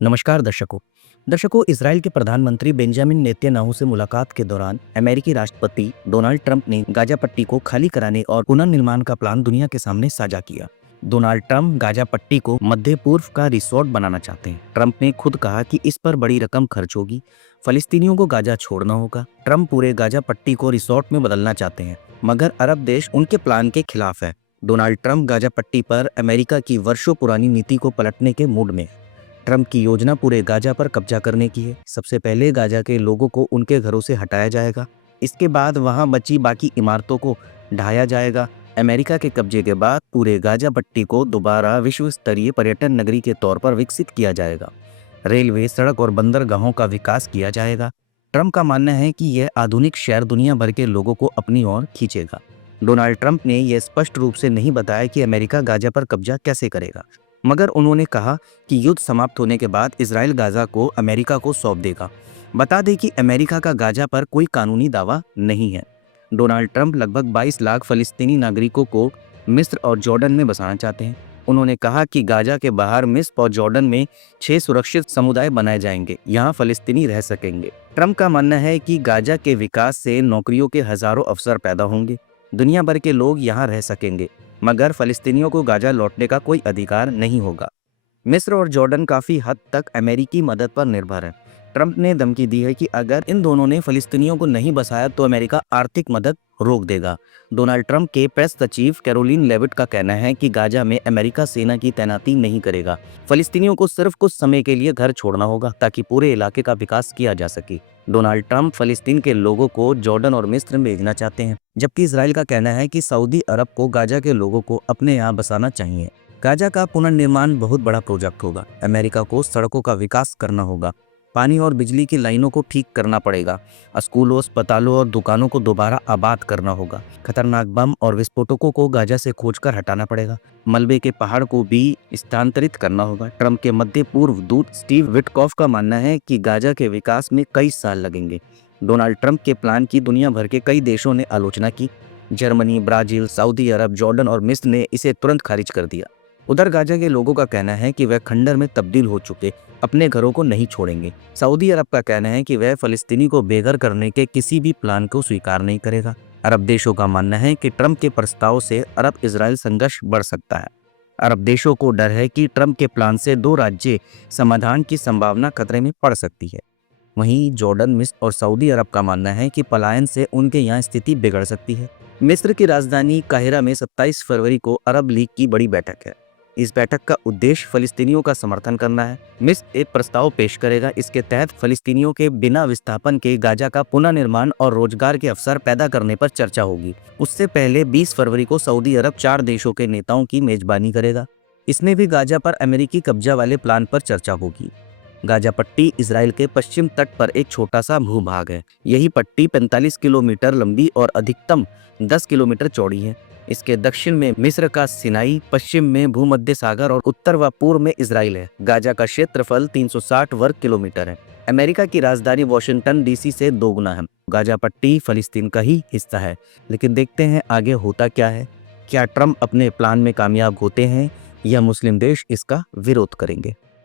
नमस्कार दर्शकों इसराइल के प्रधानमंत्री बेंजामिन नेतन्याहू से मुलाकात के दौरान अमेरिकी राष्ट्रपति डोनाल्ड ट्रंप ने गाजा पट्टी को खाली कराने और पुनर्निर्माण का प्लान दुनिया के सामने साझा किया। डोनाल्ड ट्रंप गाजा पट्टी को मध्य पूर्व का रिसोर्ट बनाना चाहते हैं। ट्रंप ने खुद कहा कि इस पर बड़ी रकम खर्च होगी, फलस्तीनियों को गाजा छोड़ना होगा। ट्रंप पूरे गाजा पट्टी को रिसोर्ट में बदलना चाहते हैं, मगर अरब देश उनके प्लान के खिलाफ है। डोनाल्ड ट्रंप गाजा पट्टी पर अमेरिका की वर्षों पुरानी नीति को पलटने के मूड में है। ट्रंप की योजना पूरे गाजा पर कब्जा करने की है। सबसे पहले गाजा के लोगों को उनके घरों से हटाया जाएगा। इसके बाद वहां बची बाकी इमारतों को ढाया जाएगा। अमेरिका के कब्जे के बाद पूरे गाजा पट्टी को दोबारा विश्व स्तरीय पर्यटन नगरी के तौर पर विकसित किया जाएगा। रेलवे, सड़क और बंदरगाहों का विकास किया जाएगा। ट्रंप का मानना है कि यह आधुनिक शहर दुनिया भर के लोगों को अपनी ओर खींचेगा। डोनाल्ड ट्रंप ने यह स्पष्ट रूप से नहीं बताया कि अमेरिका गाजा पर कब्जा कैसे करेगा, मगर उन्होंने कहा कि युद्ध समाप्त होने के बाद इजराइल गाजा को अमेरिका को सौंप देगा। बता दें कि अमेरिका का गाजा पर कोई कानूनी दावा नहीं है। डोनाल्ड ट्रंप लगभग 22 लाख फलस्तीनी नागरिकों को मिस्र और जॉर्डन में बसाना चाहते हैं। उन्होंने कहा कि गाजा के बाहर मिस्र और जॉर्डन में 6 सुरक्षित समुदाय बनाए जाएंगे, यहाँ फलस्तीनी रह सकेंगे। ट्रंप का मानना है कि गाजा के विकास से नौकरियों के हजारों अवसर पैदा होंगे, दुनिया भर के लोग यहाँ रह सकेंगे, मगर फलस्तीनियों को गाजा लौटने का कोई अधिकार नहीं होगा। मिस्र और जॉर्डन काफी हद तक अमेरिकी मदद पर निर्भर है। ट्रंप ने धमकी दी है कि अगर इन दोनों ने फलस्तीनियों को नहीं बसाया तो अमेरिका आर्थिक मदद रोक देगा। डोनाल्ड ट्रंप के प्रेस सचिव कैरोलिन लेविट का कहना है कि गाजा में अमेरिका सेना की तैनाती नहीं करेगा। फलस्तीनियों को सिर्फ कुछ समय के लिए घर छोड़ना होगा ताकि पूरे इलाके का विकास किया जा सके। डोनाल्ड ट्रंप फलस्तीन के लोगों को जॉर्डन और मिस्र में भेजना चाहते हैं, जबकि इजराइल का कहना है कि सऊदी अरब को गाजा के लोगों को अपने यहाँ बसाना चाहिए। गाजा का पुनर्निर्माण बहुत बड़ा प्रोजेक्ट होगा। अमेरिका को सड़कों का विकास करना होगा, पानी और बिजली की लाइनों को ठीक करना पड़ेगा, स्कूलों, अस्पतालों और दुकानों को दोबारा आबाद करना होगा। खतरनाक बम और विस्फोटकों को गाजा से खोजकर हटाना पड़ेगा। मलबे के पहाड़ को भी स्थानांतरित करना होगा। ट्रंप के मध्य पूर्व दूत स्टीव विटकॉफ का मानना है कि गाजा के विकास में कई साल लगेंगे। डोनाल्ड ट्रंप के प्लान की दुनिया भर के कई देशों ने आलोचना की। जर्मनी, ब्राजील, सऊदी अरब, जॉर्डन और मिस्र ने इसे तुरंत खारिज कर दिया। उधर गाजा के लोगों का कहना है कि वह खंडर में तब्दील हो चुके अपने घरों को नहीं छोड़ेंगे। सऊदी अरब का कहना है कि वह फलस्तीनी को बेघर करने के किसी भी प्लान को स्वीकार नहीं करेगा। अरब देशों का मानना है कि ट्रंप के प्रस्ताव से अरब इजराइल संघर्ष बढ़ सकता है। अरब देशों को डर है कि ट्रंप के प्लान से 2 राज्य समाधान की संभावना खतरे में पड़ सकती है। वहीं जॉर्डन, मिस्र और सऊदी अरब का मानना है कि पलायन से उनके यहाँ स्थिति बिगड़ सकती है। मिस्र की राजधानी काहिरा में 27 फरवरी को अरब लीग की बड़ी बैठक है। इस बैठक का उद्देश्य फलस्तीनियों का समर्थन करना है। मिस्र एक प्रस्ताव पेश करेगा। इसके तहत फलस्तीनियों के बिना विस्थापन के गाजा का पुनर्निर्माण और रोजगार के अवसर पैदा करने पर चर्चा होगी। उससे पहले 20 फरवरी को सऊदी अरब 4 देशों के नेताओं की मेजबानी करेगा। इसमें भी गाजा पर अमेरिकी कब्जा वाले प्लान पर चर्चा होगी। गाजा पट्टी इसराइल के पश्चिम तट पर एक छोटा सा भूभाग है। यही पट्टी 45 किलोमीटर लंबी और अधिकतम 10 किलोमीटर चौड़ी है। इसके दक्षिण में मिस्र का सिनाई, पश्चिम में भूमध्य सागर और उत्तर व पूर्व में इसराइल है। गाजा का क्षेत्रफल 360 वर्ग किलोमीटर है। अमेरिका की राजधानी वॉशिंगटन डीसी से 2 गुना है। गाजा पट्टी फलस्तीन का ही हिस्सा है, लेकिन देखते हैं आगे होता क्या है। क्या ट्रंप अपने प्लान में कामयाब होते हैं या मुस्लिम देश इसका विरोध करेंगे।